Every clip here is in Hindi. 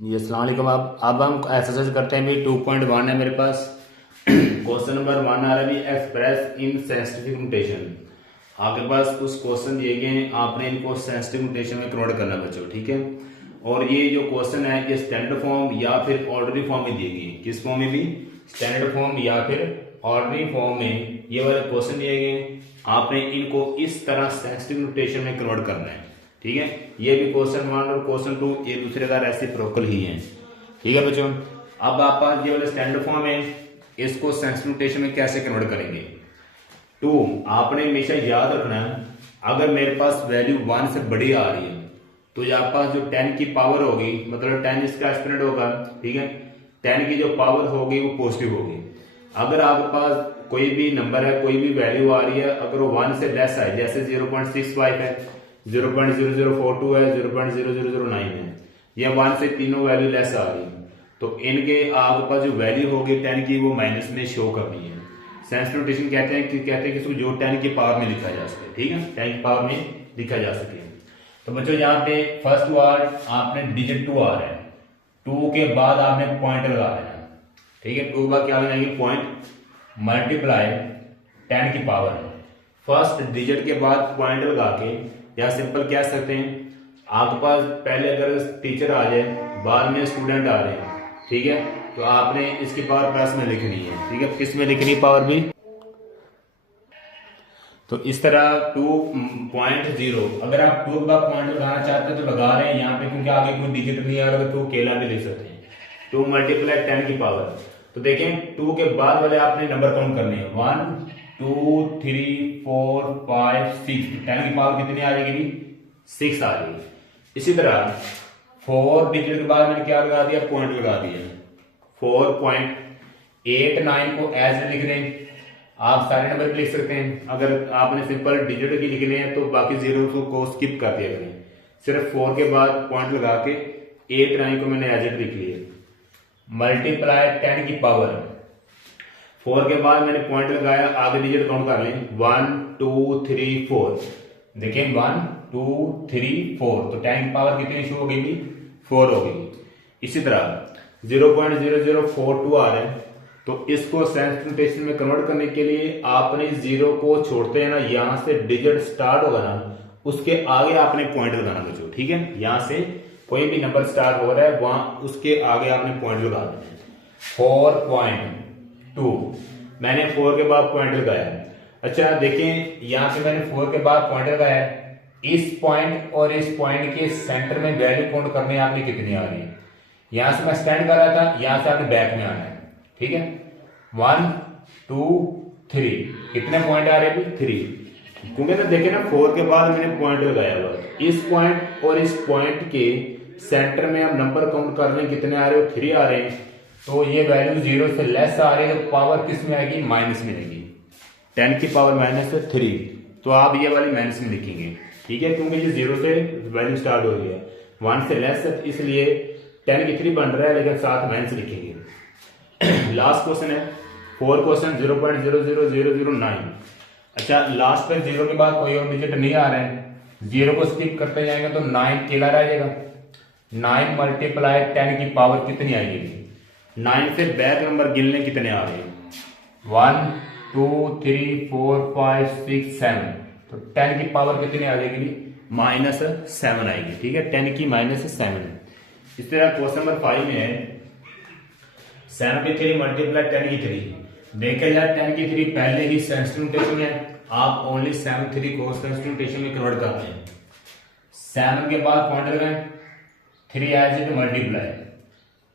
जी अस्सलाम वालेकुम। अब हम एक्सरसाइज करते हैं। भी 2.1 है मेरे पास। क्वेश्चन नंबर 1 आ रहा है भी एक्सप्रेस इन साइंटिफिक नोटेशन। आपके पास कुछ क्वेश्चन दिए गए हैं, आपने इनको साइंटिफिक नोटेशन में कन्वर्ट करना बच्चों, ठीक है। और ये जो क्वेश्चन है ये स्टैंडर्ड फॉर्म या फिर ऑर्डनरी फॉर्म में दिए गए हैं। किस फॉर्म में भी? स्टैंडर्ड फॉर्म या फिर ऑर्डनरी फॉर्म में ये वाले क्वेश्चन दिए गए हैं। आपने इनको इस तरह साइंटिफिक नोटेशन में कन्वर्ट करना है, ठीक है। ये भी क्वेश्चन 1 और क्वेश्चन 2 एक दूसरे का रेसिप्रोकल ही है, ठीक है बच्चों। अब आप पास ये वाले स्टैंडर्ड फॉर्म है, इसको साइंटिफिक नोटेशन में कैसे कन्वर्ट करेंगे? टू आपने हमेशा याद रखना है, अगर मेरे पास वैल्यू 1 से बड़ी आ रही है तो यहाँ पास जो 10 की पावर होगी, मतलब 10 इसका एक्सपोनेंट होगा, ठीक है। 10 की जो पावर होगी वो पॉजिटिव होगी। अगर आपके पास कोई भी नंबर है, कोई भी वैल्यू आ रही है, अगर वो 1 से लेस है, जैसे 0.65 है, 0.0042 है, 0.0009 है, या 1 से तीनों वैल्यू लेस आ रही है, तो इनके आपके पास जो वैल्यू होगी 10 की वो माइनस में शो करनी है। साइंस नोटेशन कहते हैं कि इसको जो 10 की पावर में लिखा जा सके, ठीक है, 10 की पावर में लिखा जा सके। तो बच्चों यहाँ पे फर्स्ट वर्ड आपने डिजिट 2 आ रहा है, 2 के बाद आपने पॉइंट लगा रहे हैं, ठीक है। 2 के बाद क्या लगाएंगे? पॉइंट मल्टीप्लाई 10 की पावर। फर्स्ट डिजिट के बाद पॉइंट लगा के, या सिंपल कह सकते हैं, आपके पास पहले अगर टीचर आ जाए, बाद में स्टूडेंट आ रहे हैं, ठीक है, तो आपने इसकी पावर प्लस में लिखनी है, ठीक है। किस में लिखनी पावर भी? तो इस तरह 2.0, अगर आप 2 का पॉइंट लगाना चाहते हैं तो लगा रहे हैं यहाँ पे, क्योंकि आगे कोई डिजिट नहीं आ रहा तो 2 अकेला भी लिख सकते हैं। 2 मल्टीप्लाई 10 की पावर। तो देखें 2 के बाद वाले आपने नंबर काउंट करने हैं, 1 2 3 4 5 6। 10 की पावर कितनी आ जाएगी? 6 आ जाएगी। इसी तरह 4 डिजिट के बाद मैंने क्या लगा दिया? पॉइंट लगा दिया। 4.89 को एज लिख दें। आप सारे नंबर भी लिख सकते हैं। अगर आपने सिंपल डिजिट की लिखने हैं तो बाकी जीरो को स्किप कर दिया करें। सिर्फ 4 के बाद पॉइंट लगा के 89 को मैंने एज लिख लिया। मल्टीप्लाई 10 की पावर। 4 के बाद मैंने पॉइंट लगाया, आगे डिजिट काउंट कर लें, 1 2 3 4। देखिए 1 2 3 4, तो 10 की पावर कितनी शो हो गई? 4 हो गई। इसी तरह 0.0042 आ रहा है, तो इसको साइंस नोटेशन में कन्वर्ट करने के लिए आपने जीरो को छोड़ते हैं ना, यहां से डिजिट स्टार्ट होगा ना, उसके आगे आपने पॉइंट लगाना बच्चों, ठीक है। यहां से कोई भी नंबर स्टार्ट हो रहा है वहां उसके आगे आपने पॉइंट लगा देना है। 4.2 मैंने 4 के बाद पॉइंट लगाया। अच्छा देखें, यहां से मैंने 4 के बाद पॉइंट लगाया, इस पॉइंट और इस पॉइंट के सेंटर में वैल्यू काउंट करने आपने कितनी आ रही है। यहां से मैं स्टैंड कर रहा था, यहां से आपने बैक में आना है, ठीक है। 1 2 3, कितने पॉइंट आ रहे हैं? 3। क्योंकि ना देखे ना 4 के बाद मैंने पॉइंट लगाया हुआ, इस पॉइंट और इस पॉइंट के सेंटर में अब नंबर काउंट कर रहे हैं, कितने आ रहे हो? 3 आ रहे हैं। तो ये वैल्यू 0 से लेस आ रही है, तो पावर किस में आएगी? माइनस में आएगी। 10 की पावर -3, तो आप ये वाली माइनस में लिखेंगे, ठीक है, क्योंकि ये 0 से वैल्यू स्टार्ट हो रही है, 1 से लेस है, इसलिए 10 की 3 बन रहा है, लेकिन साथ माइनस लिखेंगे। लास्ट क्वेश्चन है 4 क्वेश्चन 0.00009। अच्छा लास्ट पे 0 के बाद कोई और डिजिट नहीं आ रहे हैं, 0 को स्किप करते जाएंगे तो 9 अकेला रह जाएगा। 9 मल्टीप्लाई 10 की पावर कितनी आएगी? 9 से बैक नंबर गिनने कितने आ रहे हैं? 1 2 3 4 5 6 7, तो 10 की पावर कितनी आ जाएगी? -7 आएगी, ठीक है। 10 की -7। इस तरह क्वेश्चन नंबर 5 में है 7 की 3 मल्टीप्लाई 10 की 3। देखा जाए 10 की 3 पहले ही साइंस नोटेशन है, आप ओनली 7 3 को साइंस नोटेशन में कन्वर्ट करते हैं। 7 के बाद पॉइंट लगाएं, 3 एज इट मल्टीप्लाई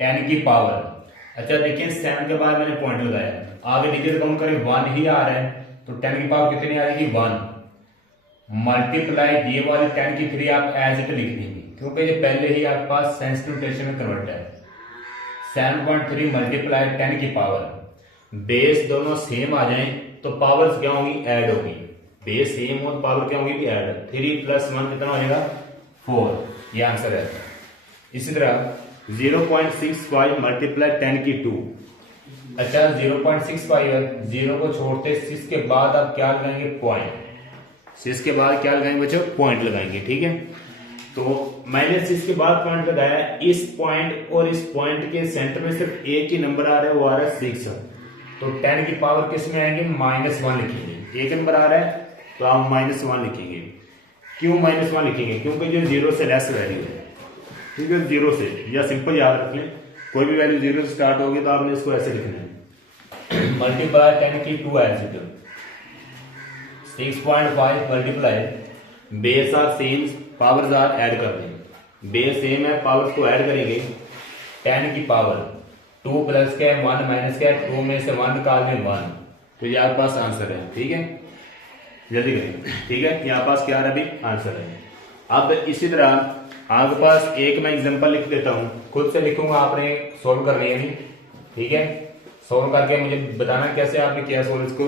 10 की पावर। अच्छा देखिए 7 के बाद मैंने पॉइंट लगाया, आगे डिजिट काउंट करें, 1 ही आ रहा है, तो 10 की पावर कितनी आ जाएगी? 1 मल्टीप्लाई ये वाली 10 की 3 आप एज इट लिख देंगे, क्योंकि ये पहले ही आपके पास साइंस नोटेशन में कन्वर्ट है। 7.3 मल्टीप्लाई 10 की पावर। बेस दोनों सेम आ जाएं तो पावर्स क्या होंगी? ऐड होगी। बेस सेम हो तो पावर क्या होगी? भी ऐड। 3 + 1 कितना हो जाएगा? 4। ये आंसर है। इसी तरह 0.65 मल्टीप्लाई 10 की 2। अच्छा 0.65 है, 0 को छोड़ते 6 के बाद आप क्या लगाएंगे? पॉइंट। 6 के बाद क्या लगाएंगे बच्चों? पॉइंट लगाएंगे, ठीक है। तो मैंने इसके बाद पॉइंट लगाया, इस पॉइंट और इस पॉइंट के सेंटर में सिर्फ एक ही नंबर आ रहा है, वो आ रहा है 6। तो 10 की पावर किस में आएंगे, -1 लिखेंगे। एक नंबर आ रहा है तो आप -1 लिखेंगे। क्यों -1 लिखेंगे, क्योंकि जो 0 से लेस वैल्यू है, ठीक है, 0 से, या सिंपल याद रख लें, कोई भी वैल्यू 0 से स्टार्ट होगी तो आपने इसको ऐसे लिखना है, मल्टीप्लाई 10 की 2 as it 6.5 multiply base are same, powers are add कर दें। बेस सेम है, पावर्स को ऐड करेंगे। 10 की पावर 2 प्लस के 1 माइनस के 2 में से 1 निकाल दें 1, तो ये आपके पास आंसर है। ठीक है, जल्दी करें। ठीक है, यहाँ पास क्या अभी आंसर है। अब इसी तरह आपके पास एक मैं एग्जांपल लिख देता हूँ, खुद से लिखूंगा, आपने सोल्व कर लिया नहीं। ठीक है, सोल्व करके मुझे बताना कैसे आपने किया सोल्व इसको।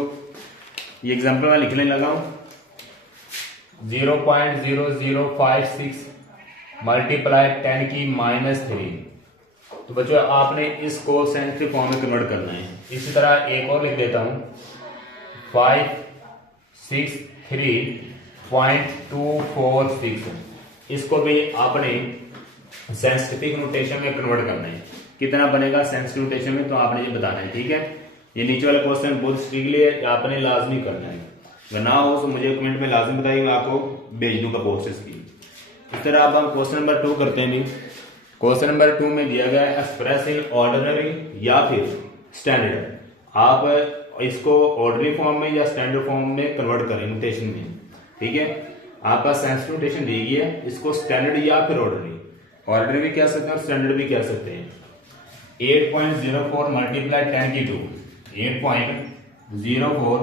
ये एग्जांपल मैं लिखने लगा हूँ, 0.0056 मल्टीप्लाई 10 की -3। तो बच्चों आपने इसको सेंट्री फॉर्म में कन्वर्ट करना है। इसी तरह एक और लिख देता हूँ, 563.246, इसको भी आपने सेंसिटिव नोटेशन में कन्वर्ट करना है। कितना बनेगा सेंसिटिव नोटेशन में, तो आपने ये बताना है। ठीक है, ये नीचे वाला क्वेश्चन बहुत स्ट्रिक्टली है, आपने लाजमी करना है। अगर ना हो तो मुझे कमेंट में लाजमी बताइए, मैं आपको भेज दूंगा प्रोसेस की। इस तरह अब हम क्वेश्चन नंबर 2 करते हैं। क्वेश्चन नंबर 2 में दिया गया है एक्सप्रेस इन ऑर्डिनरी या फिर स्टैंडर्ड। आप इसको ऑर्डिनरी फॉर्म में या स्टैंडर्ड फॉर्म में कन्वर्ट करें नोटेशन में। ठीक है, आपका सेंसिटिव नोटेशन दी गई है, इसको स्टैंडर्ड या फिर ऑर्डिनरी भी कह सकते हैं और स्टैंडर्ड भी कह सकते हैं। 8.04 मल्टीप्लाई 10 की 2, 8.04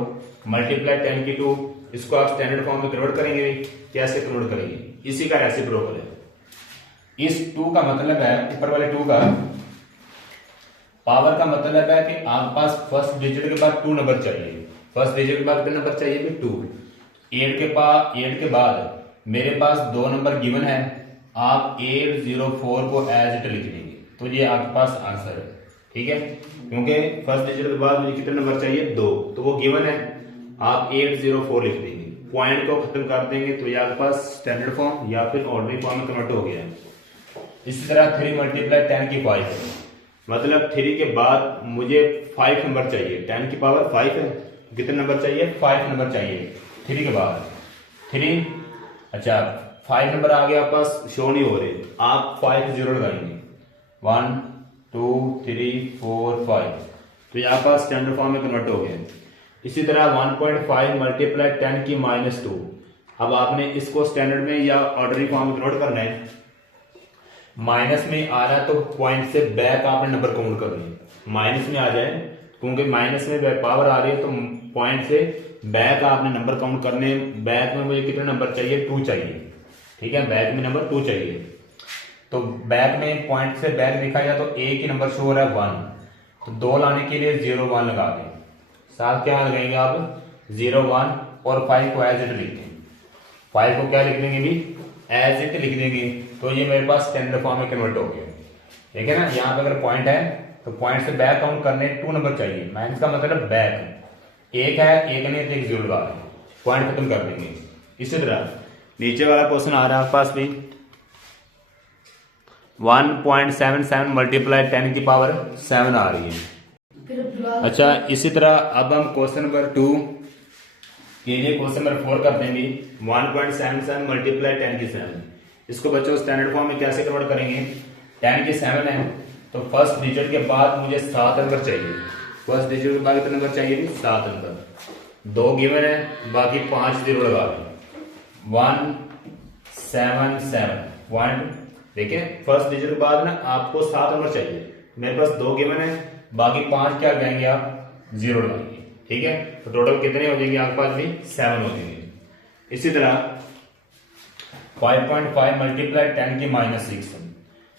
मल्टीप्लाई 10 की 2, इसको आप स्टैंडर्ड फॉर्म में कन्वर्ट करेंगे। कैसे कन्वर्ट करेंगे, इसी का रेसिप्रोकल है। इस 2 का मतलब है, ऊपर वाले 2 का पावर का मतलब है कि आपके पास फर्स्ट डिजिट के बाद 2 नंबर चाहिए। फर्स्ट डिजिट के बाद कितने नंबर चाहिए, 2। 8 के बाद मेरे पास 2 नंबर गिवन है, आप 804 को एज इट लिख देंगे, तो ये आपके पास आंसर है। ठीक है, क्योंकि फर्स्ट डिजिट के बाद मुझे कितने नंबर चाहिए, 2, तो वो गिवन है, आप 804 लिख देंगे। पॉइंट को खत्म कर देंगे तो ये आपके पास स्टैंडर्ड फॉर्म या फिर ऑर्डिनरी फॉर्म में कन्वर्ट हो गया है। इसी तरह 3 मल्टीप्लाई 10 की 5, मतलब 3 के बाद मुझे 5 नंबर चाहिए। 10 की पावर 5 है, कितने नंबर चाहिए, 5 नंबर चाहिए 3 के बाद। 3, अच्छा 5 नंबर आ गया, पास शो नहीं हो रहे, आप 5 0 लगाएंगे, 1 2 3 4 5, तो ये आपका स्टैंडर्ड फॉर्म में कन्वर्ट हो गया। इसी तरह 1.5 मल्टीप्लाई 10 की -2, अब आपने इसको स्टैंडर्ड में या ऑर्डिनरी फॉर्म में कन्वर्ट करना है। माइनस में आ रहा है तो पॉइंट से बैक आपने नंबर काउंट करने हैं, माइनस में आ जाए, क्योंकि माइनस में पावर आ रही है तो पॉइंट से बैक आपने नंबर काउंट करने। बैक में मुझे कितने नंबर चाहिए, 2 चाहिए। ठीक है, बैक में नंबर 2 चाहिए, तो बैक में पॉइंट से बैक देखा जाए तो एक ही नंबर शो हो रहा है 1, तो 2 लाने के लिए 0 1 लगा दें। साथ क्या लगाएंगे आप, 0 1 और 5 को एज इट लिख दें। 5 को क्या लिख देंगे भी, एज इट लिख देंगे, तो ये मेरे पास स्टैंडर्ड फॉर्म में कन्वर्ट हो गया। ठीक है ना, यहाँ पे अगर पॉइंट है तो पॉइंट से बैक काउंट करने 2 नंबर चाहिए, माइनस का मतलब बैक, एक है, एक नहीं तो एक 0 लगा दें, पॉइंट खत्म कर देंगे। इसी तरह नीचे वाला क्वेश्चन आ रहा है आपके पास भी, 1.77 मल्टीप्लाई 10 की पावर 7 आ रही है। अच्छा, इसी तरह अब हम क्वेश्चन नंबर 2 के लिए क्वेश्चन नंबर 4 कर देंगे। 1.77 मल्टीप्लाई 10 की 7, इसको बच्चों स्टैंडर्ड फॉर्म में कैसे कन्वर्ट करेंगे। 10 की 7 है तो फर्स्ट डिजिट के बाद मुझे 7 नंबर चाहिए। फर्स्ट डिजिट के बाद कितने नंबर चाहिए, 7 नंबर। 2 गिवन है, बाकी 5 0 लगा दें, 177 पॉइंट। देखिए फर्स्ट डिजिट के बाद ना आपको 7 नंबर चाहिए, मेरे पास 2 गिवन है, बाकी 5 क्या लगाएंगे आप, 0 लगाएंगे। ठीक है, तो टोटल कितने हो जाएंगे आपके पास भी, 7 हो जाएंगे। इसी तरह 5.5 मल्टीप्लाई 10 की -6,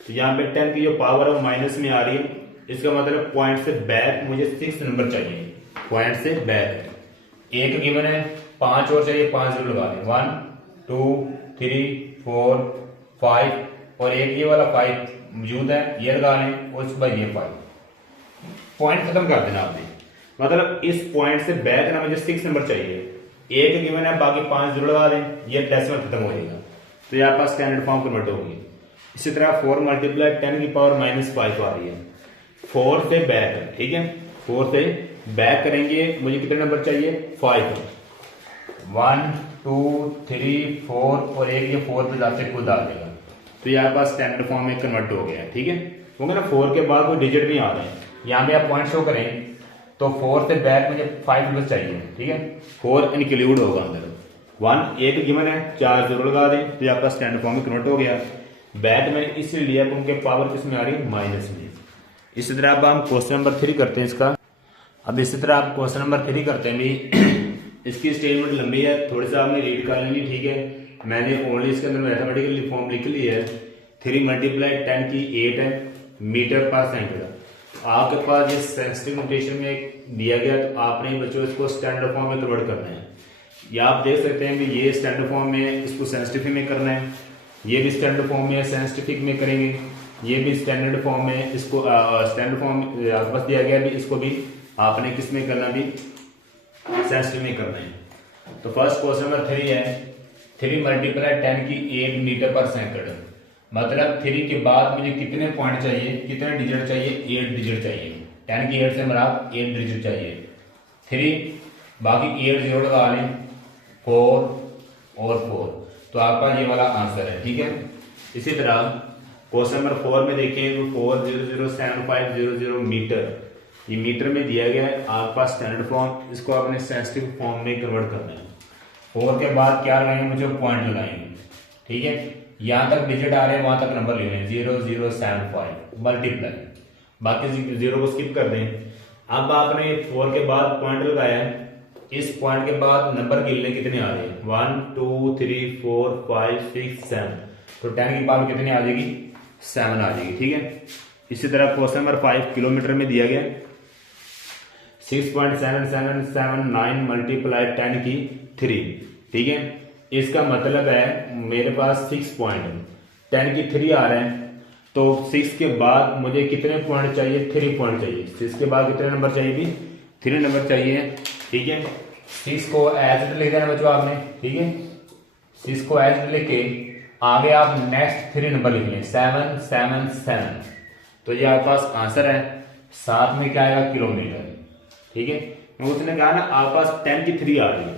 तो यहाँ पे 10 की जो पावर है वो माइनस में आ रही है, इसका मतलब पॉइंट से बैक मुझे 6 नंबर चाहिए। पॉइंट से बैक एक गिवन है, 5 और चाहिए, 5 0 लगा दें, 1 2 3 4 5, और एक ये वाला 5 मौजूद है, ये लगा लें, और उसके बाद ये 5, पॉइंट खत्म कर देना आपने। मतलब इस पॉइंट से बैक ना मुझे 6 नंबर चाहिए, एक गिवन है, बाकी 5 0 लगा दें, ये डेसिमल खत्म हो जाएगा। तो ये आपका स्टैंडर्ड फॉर्म कन्वर्ट होगी। इसी तरह 4 मल्टीप्लाई 10 की पावर -5 आ रही है। 4 से बैक, ठीक है, 4 से बैक करेंगे, मुझे कितने नंबर चाहिए? 5। 1 2 3 4 और एक ये 4 पे जाते खुद आ जाएगा। तो ये आपका स्टैंडर्ड फॉर्म में कन्वर्ट हो गया, ठीक है। क्योंकि ना 4 के बाद कोई डिजिट नहीं आ रहे हैं, यहाँ पे आप पॉइंट शो करें तो 4 से बैक मुझे 5 नंबर चाहिए, ठीक है। 4 इंक्लूड होगा अंदर, 1 एक गिवन है, 4 जरूर लगा दें, तो ये आपका स्टैंडर्ड फॉर्म में कन्वर्ट हो गया। बैक मैंने इसलिए लिया क्योंकि पावर किस में आ रही है? माइनस में। इसी तरह अब हम क्वेश्चन नंबर 3 करते हैं इसका। अब इसी तरह आप क्वेश्चन नंबर 3 करते हैं भी इसकी स्टेटमेंट लंबी है, थोड़ी सा आपने रीड कर लेनी, ठीक है। मैंने ओनली इसके अंदर मैथमेटिकल फॉर्म लिख ली है। 3 मल्टीप्लाई 10 की 8 है मीटर पर सेकंड। आपके पास ये सेंसिटिव नोटेशन में दिया गया, तो आपने बच्चों इसको स्टैंडर्ड फॉर्म में कन्वर्ट करना है। या आप देख सकते हैं कि ये स्टैंडर्ड फॉर्म में इसको सेंसिटिव में करना है, ये भी स्टैंडर्ड फॉर्म में सेंसिटिव में करेंगे, ये भी स्टैंडर्ड फॉर्म में, इसको स्टैंडर्ड फॉर्म आपके पास दिया गया भी, इसको भी आपने किस में करना, भी सेंसिटिव में करना है। तो फर्स्ट क्वेश्चन नंबर 3 है 3 मल्टीप्लाई 10 की 8 मीटर पर सेकंड। मतलब 3 के बाद मुझे कितने पॉइंट चाहिए, कितने डिजिट चाहिए? 8 डिजिट चाहिए। 10 की 8 से मराब 8 डिजिट चाहिए। 3 बाकी 8 जीरो लगा लें, 4 और 4, तो आपका ये वाला आंसर है, ठीक है। इसी तरह क्वेश्चन नंबर 4 में देखें तो 4007500 मीटर, ये मीटर में दिया गया है। आपके पास स्टैंडर्ड फॉर्म, इसको आपने सेंसिटिव फॉर्म में कन्वर्ट करना है। 4 के बाद क्या लगाएंगे? मुझे पॉइंट लगाएंगे, ठीक है। यहां तक डिजिट आ रहे हैं, वहां तक नंबर ले लें, 0075 मल्टीप्लाई, बाकी 0 को स्किप कर दें। अब आपने 4 के बाद पॉइंट लगाया है, इस पॉइंट के बाद नंबर गिनने कितने आ रहे हैं? 1 2 3 4 5 6 7, तो 10 की पावर कितनी आ जाएगी? 7 आ जाएगी, ठीक है। इसी तरह क्वेश्चन नंबर 5 किलोमीटर में दिया गया 6.7779 मल्टीप्लाई 10 की 3, ठीक है। इसका मतलब है मेरे पास 6 पॉइंट 10 की 3 आ रहे हैं, तो 6 के बाद मुझे कितने पॉइंट चाहिए? 3 पॉइंट चाहिए। 6 के बाद कितने नंबर चाहिए? भी 3 नंबर चाहिए, ठीक है। 6 को एज इट लिख देना बच्चों आपने, ठीक है। 6 को एज इट लिख के आगे आप नेक्स्ट 3 नंबर लिख लें, 7 7 7, तो ये आपके पास आंसर है। साथ में क्या आएगा? किलोमीटर, ठीक है। उसने कहा ना आपके पास 10 की 3 आ रही है,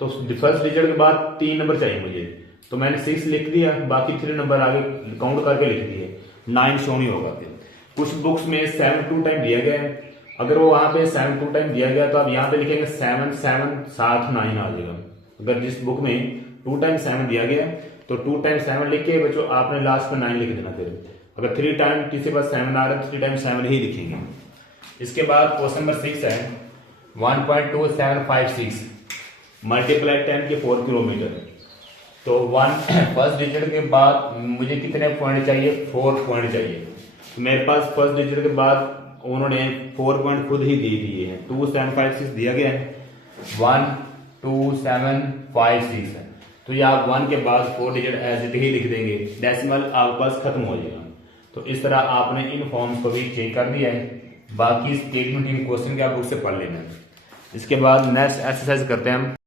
तो फर्स्ट डिजिट के बाद 3 नंबर चाहिए मुझे, तो मैंने 6 लिख दिया, बाकी 3 नंबर आगे काउंट करके लिख दिए, 9 शो नहीं होगा। फिर कुछ बुक्स में 7 2 टाइम दिया गया है, अगर वो वहां पे 7 2 टाइम दिया गया तो आप यहाँ पे लिखेंगे 7 7 साथ 9 आ जाएगा। अगर जिस बुक में 2 टाइम 7 दिया गया तो 2 टाइम 7 लिख के बच्चों आपने लास्ट में 9 लिख देना। फिर अगर 3 टाइम किसी पास 7 आ रहा है 3 टाइम 7 ही लिखेंगे। इसके बाद क्वेश्चन नंबर 6 है 1.2756 मल्टीप्लाई 10 के 4 किलोमीटर। तो 1 फर्स्ट डिजिट के बाद मुझे कितने पॉइंट चाहिए? 4 पॉइंट चाहिए। तो मेरे पास फर्स्ट डिजिट के बाद उन्होंने 4 पॉइंट खुद ही दे दिए हैं, 2756 दिया गया है, 12756 है। तो ये आप 1 के बाद 4 डिजिट एज इट ही लिख देंगे, डेसिमल आपके पास खत्म हो जाएगा। तो इस तरह आपने इन फॉर्म्स को भी चेक कर दिया है। बाकी स्टेटमेंट इन क्वेश्चन के आप बुक से पढ़ लेना। इसके बाद नेक्स्ट एक्सरसाइज करते हैं हम।